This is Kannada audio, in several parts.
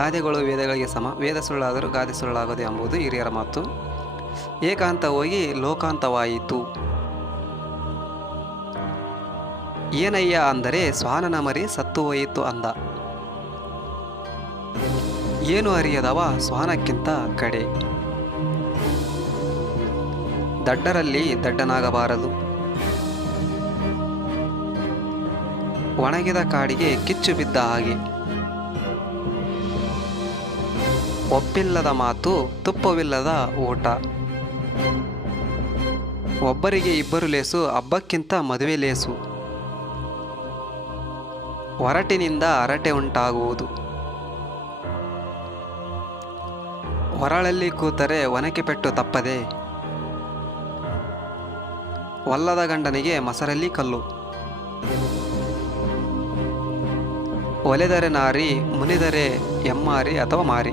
ಗಾದೆಗಳು ವೇದಗಳಿಗೆ ಸಮ, ವೇದ ಸುಳ್ಳಾದರೂ ಗಾದೆ ಸುಳ್ಳಾಗದು ಎಂಬುದು ಹಿರಿಯರ ಮಾತು. ಏಕಾಂತ ಹೋಗಿ ಲೋಕಾಂತವಾಯಿತು. ಏನಯ್ಯ ಅಂದರೆ ಶ್ವಾನನ ಮರಿ ಸತ್ತು ಹೋಯಿತು ಅಂದ. ಏನು ಅರಿಯದವ ಶ್ವಾನಕ್ಕಿಂತ ಕಡೆ. ದಡ್ಡರಲ್ಲಿ ದಡ್ಡನಾಗಬಾರದು. ಒಣಗಿದ ಕಾಡಿಗೆ ಕಿಚ್ಚು ಬಿದ್ದ ಹಾಗೆ. ಒಪ್ಪಿಲ್ಲದ ಮಾತು, ತುಪ್ಪವಿಲ್ಲದ ಊಟ. ಒಬ್ಬರಿಗೆ ಇಬ್ಬರು ಲೇಸು, ಹಬ್ಬಕ್ಕಿಂತ ಮದುವೆ ಲೇಸು. ಒರಟಿನಿಂದ ಹರಟೆ ಉಂಟಾಗುವುದು. ಹೊರಳಲ್ಲಿ ಕೂತರೆ ಒನಕೆ ಪೆಟ್ಟು ತಪ್ಪದೆ. ಒಲ್ಲದ ಗಂಡನಿಗೆ ಮೊಸರಲ್ಲಿ ಕಲ್ಲು. ಒಲೆದರೆ ನಾರಿ, ಮುನಿದರೆ ಎಮ್ಮಾರಿ ಅಥವಾ ಮಾರಿ.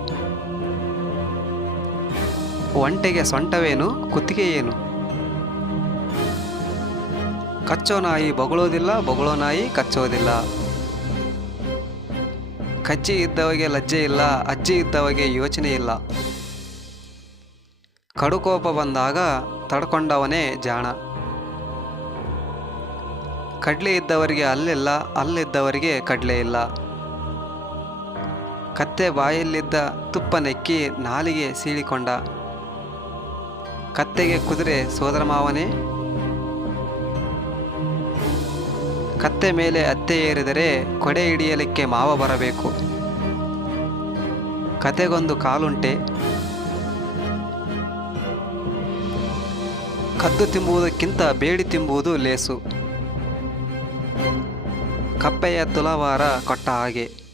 ಒಂಟೆಗೆ ಸೊಂಟವೇನು, ಕುತ್ತಿಗೆ ಏನು. ಕಚ್ಚೋ ನಾಯಿ ಬೊಗಳೋದಿಲ್ಲ, ಬೊಗಳೋ ನಾಯಿ ಕಚ್ಚೋದಿಲ್ಲ. ಕಜ್ಜಿ ಇದ್ದವಗೆ ಲಜ್ಜೆ ಇಲ್ಲ, ಅಜ್ಜಿ ಇದ್ದವಗೆ ಯೋಚನೆ ಇಲ್ಲ. ಕಡುಕೋಪ ಬಂದಾಗ ತಡ್ಕೊಂಡವನೇ ಜಾಣ. ಕಡ್ಲೆ ಇದ್ದವರಿಗೆ ಹಲ್ಲಿಲ್ಲ, ಹಲ್ಲಿದ್ದವರಿಗೆ ಕಡ್ಲೆ ಇಲ್ಲ. ಕತ್ತೆ ಬಾಯಲ್ಲಿದ್ದ ತುಪ್ಪ ನೆಕ್ಕಿ ನಾಲಿಗೆ ಸೀಳಿಕೊಂಡ. ಕತ್ತೆಗೆ ಕುದುರೆ ಸೋದರ ಮಾವನೇ. ಕತ್ತೆ ಮೇಲೆ ಅತ್ತೆ ಏರಿದರೆ ಕೊಡೆ ಹಿಡಿಯಲಿಕ್ಕೆ ಮಾವ ಬರಬೇಕು. ಕತೆಗೊಂದು ಕಾಲುಂಟೆ. ಕದ್ದು ತಿಂಬುವುದಕ್ಕಿಂತ ಬೇಡಿ ತಿಂಬುವುದು ಲೇಸು. ಕಪ್ಪೆಯ ತುಲಾಭಾರ ಕೊಟ್ಟ ಹಾಗೆ.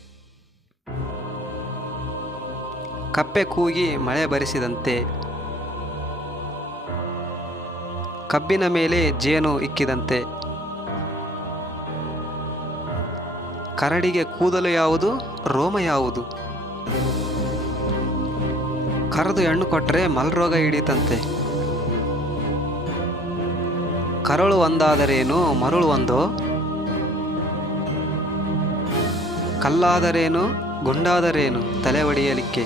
ಕಪ್ಪೆ ಕೂಗಿ ಮಳೆ ಬರಿಸಿದಂತೆ. ಕಬ್ಬಿನ ಮೇಲೆ ಜೇನು ಇಕ್ಕಿದಂತೆ. ಕರಡಿಗೆ ಕೂದಲು ಯಾವುದು, ರೋಮ ಯಾವುದು. ಕರೆದು ಹೆಣ್ಣು ಕೊಟ್ಟರೆ ಮಲ್ರೋಗ ಹಿಡಿತಂತೆ. ಕರಳು ಒಂದಾದರೇನು, ಮರುಳು ಒಂದೋ. ಕಲ್ಲಾದರೇನು, ಗುಂಡಾದರೇನು, ತಲೆ ಒಡೆಯಲಿಕ್ಕೆ.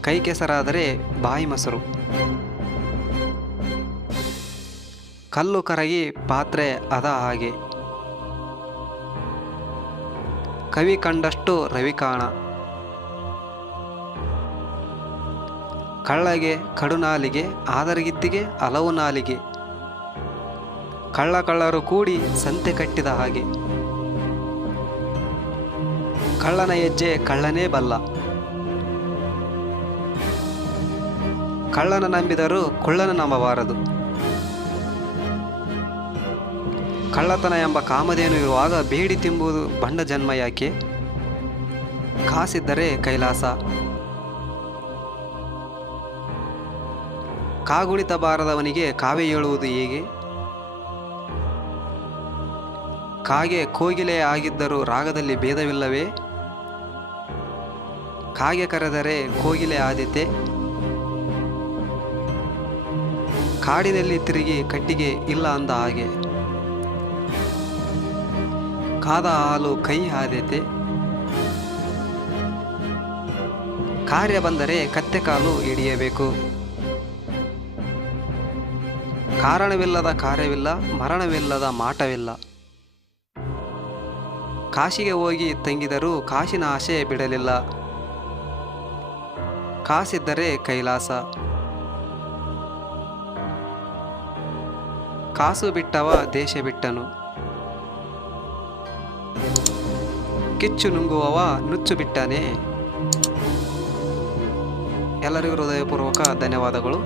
ಕೈ ಕೆಸರಾದರೆ ಬಾಯಿ ಮೊಸರು. ಕಲ್ಲು ಕರಗಿ ಪಾತ್ರೆ ಅದ ಹಾಗೆ. ಕವಿ ಕಂಡಷ್ಟು ರವಿ ಕಾಣ. ಕಳ್ಳಗೆ ಕಡುನಾಲಿಗೆ, ಆದರಗಿತ್ತಿಗೆ ಹಲವು ನಾಲಿಗೆ. ಕಳ್ಳರು ಕೂಡಿ ಸಂತೆ ಕಟ್ಟಿದ ಹಾಗೆ. ಕಳ್ಳನ ಹೆಜ್ಜೆ ಕಳ್ಳನೇ ಬಲ್ಲ. ಕಳ್ಳನ ನಂಬಿದರೂ ಕುಳ್ಳನ ನಂಬಬಾರದು. ಕಳ್ಳತನ ಎಂಬ ಕಾಮಧೇನು ಇರುವಾಗ ಬೇಡಿ ತಿಂಬುವುದು ಬಂಡ ಜನ್ಮ ಯಾಕೆ. ಕಾಸಿದ್ದರೆ ಕೈಲಾಸ. ಕಾಗುಣಿತ ಬಾರದವನಿಗೆ ಕಾವೆ ಹೇಳುವುದು ಹೇಗೆ. ಕಾಗೆ ಕೋಗಿಲೆ ಆಗಿದ್ದರೂ ರಾಗದಲ್ಲಿ ಭೇದವಿಲ್ಲವೇ. ಕಾಗೆ ಕರೆದರೆ ಕೋಗಿಲೆ ಆದೀತೆ. ಕಾಡಿನಲ್ಲಿ ತಿರುಗಿ ಕಟ್ಟಿಗೆ ಇಲ್ಲ ಅಂದ ಹಾಗೆ. ಕಾದ ಹಾಲು ಕೈ ಆದೀತೆ. ಕಾರ್ಯ ಬಂದರೆ ಕತ್ತೆ ಕಾಲು ಹಿಡಿಯಬೇಕು. ಕಾರಣವಿಲ್ಲದ ಕಾರ್ಯವಿಲ್ಲ, ಮರಣವಿಲ್ಲದ ಮಾಟವಿಲ್ಲ. ಕಾಶಿಗೆ ಹೋಗಿ ತಂಗಿದರೂ ಕಾಶಿನ ಆಸೆ ಬಿಡಲಿಲ್ಲ. ಕಾಸಿದ್ದರೆ ಕೈಲಾಸ. ಕಾಸು ಬಿಟ್ಟವ ದೇಶ ಬಿಟ್ಟನು. ಕಿಚ್ಚು ನುಂಗುವವ ನುಚ್ಚು ಬಿಟ್ಟನೆ. ಎಲ್ಲರಿಗೂ ಹೃದಯಪೂರ್ವಕ ಧನ್ಯವಾದಗಳು.